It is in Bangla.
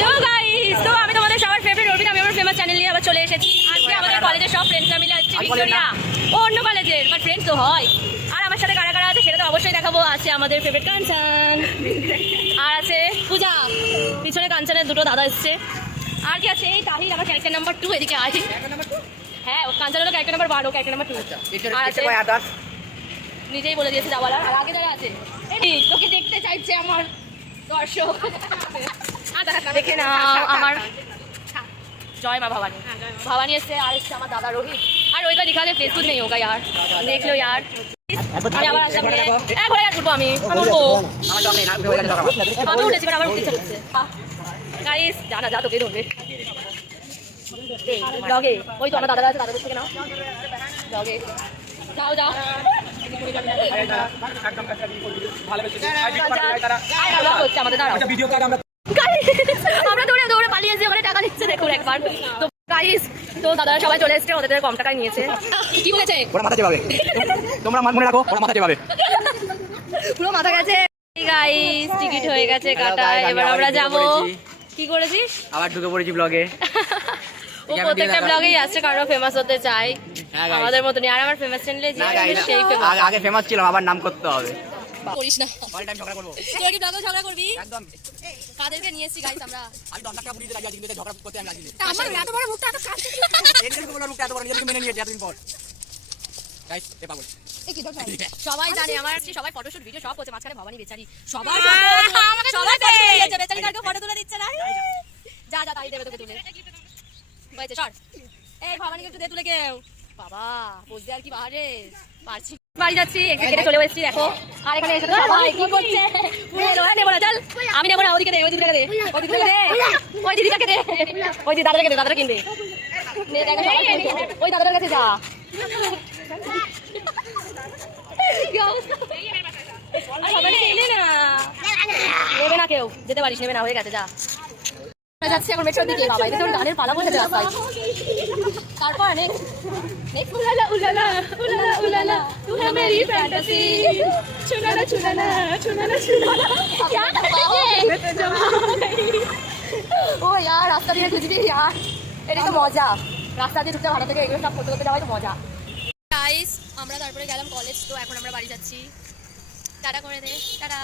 হ্যালো গাইস, তো আমি তোমাদের সবার ফেভারিট অর্পিত, আমি আমার ফেমাস চ্যানেল নিয়ে আবার চলে এসেছি। আজকে আমাদের কলেজের সব ফ্রেন্ডসরা মিলে আসছে ভিক্টোরিয়া। ও অন্য কলেজের, বাট ফ্রেন্ডস তো হয়। আর আমার সাথে কারা কারা আছে সেটা তো অবশ্যই দেখাবো। আছে আমাদের ফেভারিট কাঞ্চন, আর আছে পূজা, পিছনে কাঞ্চনের দুটো দাদা এসছে। আর কি আছে, এই তাহির, আমার ক্যারেক্টার নাম্বার 2, এদিকে আয়। হ্যাঁ, ও কাঞ্চন হলো ক্যারেক্টার নাম্বার 1, ও ক্যারেক্টার নাম্বার 2। আর আছে নিজেই বলে দিয়েছে যাওয়ালা। আর আগে যারা আছে, এই তোকে দেখতে চাইছে আমার দর্শক, দেখে না আমার जय माँ भवानी। भवानी से আর এসছে আমার দাদা রোহিত। আর ওইটা दिखा दे फेसबुक नहीं होगा यार, देख लो यार। আমি আবার আসলাম রে, ঘরে আর উঠবো, আমি উঠবো, আমি উঠেছি আবার উঠতে চলছে। গাইস জানা যা তোকে ধরবে ব্লগে, ওই তো আমার দাদারা আছে, দাদাদের থেকে নাও ব্লগে, যাও যাও। আমাদের দাঁড়াও, আমরা দৌড়ে দৌড়ে পালিয়েছি, ওখানে টাকা নিচ্ছে দেখুন একবার। তো গাইস, তো দাদারা সবাই চলে এসছে, ওদের কম টাকায় নিয়েছে। কি বলেছে, ওরা মাথা চেবাবে, তোমরা মনে রাখো ওরা মাথা চেবাবে, পুরো মাথা গেছে। গাইস টিকিট হয়ে গেছে কাটা, এবার আমরা যাব। কি করেছিস? আবার ঢুকে পড়েছি ব্লগে। ও প্রত্যেকটা ব্লগেই আসছে, কারণ ফেমাস হতে চাই আমাদের মতনই। আর আমার ফেমাস চ্যানেলে যে সেই ফেমাস, আগে ফেমাস ছিলাম, আবার নাম করতে হবে। করিস না, অল টাইম ঝগড়া করব। তুই কি ব্লগে ঝগড়া করবি? একদম। কাদেরকে নিয়ে এসেছি গাইস আমরা? আমি 10 লাখ টাকা পুরি দিতে রাজি আছি, কিন্তু ঝগড়া করতে আমি রাজি নেই। আমার এত বড় মুখটা এত কাজ এদিকে বলার মুখটা এত বড়, নিজেকে মেনে নিয়েছি এতদিন পর। গাইস এ পাগল, সবাই জানে আমার, সবাই ফটোশুট ভিডিও সব করছে, মাঝখানে ভবানী বেচারি সবাই সবাই দিয়েছে, বেচারি কাউকে ফটো তুলে দিচ্ছে না। যা যা তাই দেবে তোকে তুলে, বইতে সর। এই ভবানীকে একটু দে তুলে কেউ, বাবা পোজ দে আর কি বাহারে পারছি। বাড়ি যাচ্ছি, একটু কেটে চলে এসেছি দেখো। আর এখানে এসে সবাই কি করছে, নেবো না, চল আমি নেবো না, ওদিকে দে, ওই দিদিটাকে দে, ওই দিদিটাকে দে, ওই দিদিটাকে দে, ওই দিদি দাদাটাকে দে, দাদাটা কিনবে, ওই দাদাটার কাছে যা। নেবে না কেউ, যেতে পারিস, নেবে না, হয়ে গেছে যা। যাচ্ছি এখন মেট্রোর দিকে, বাবা এটা গানের পালা বসেছে রাস্তায়। তারপর উলালা উলালা উলালা উলালা তু হ্যায় মেরি ফ্যান্টাসি, চুনানা চুনানা চুনানা চুনানা क्या ও यार রাস্তা দিয়ে খুঁজবি यार, এটা তো মজা। রাস্তা দিয়ে ঢুকতে ভালো থেকে এগুলো সব করতে করতে যাওয়াই তো মজা। গাইস আমরা তারপরে গেলাম কলেজ, তো এখন আমরা বাড়ি যাচ্ছি। টাটা করে দে, টাটা।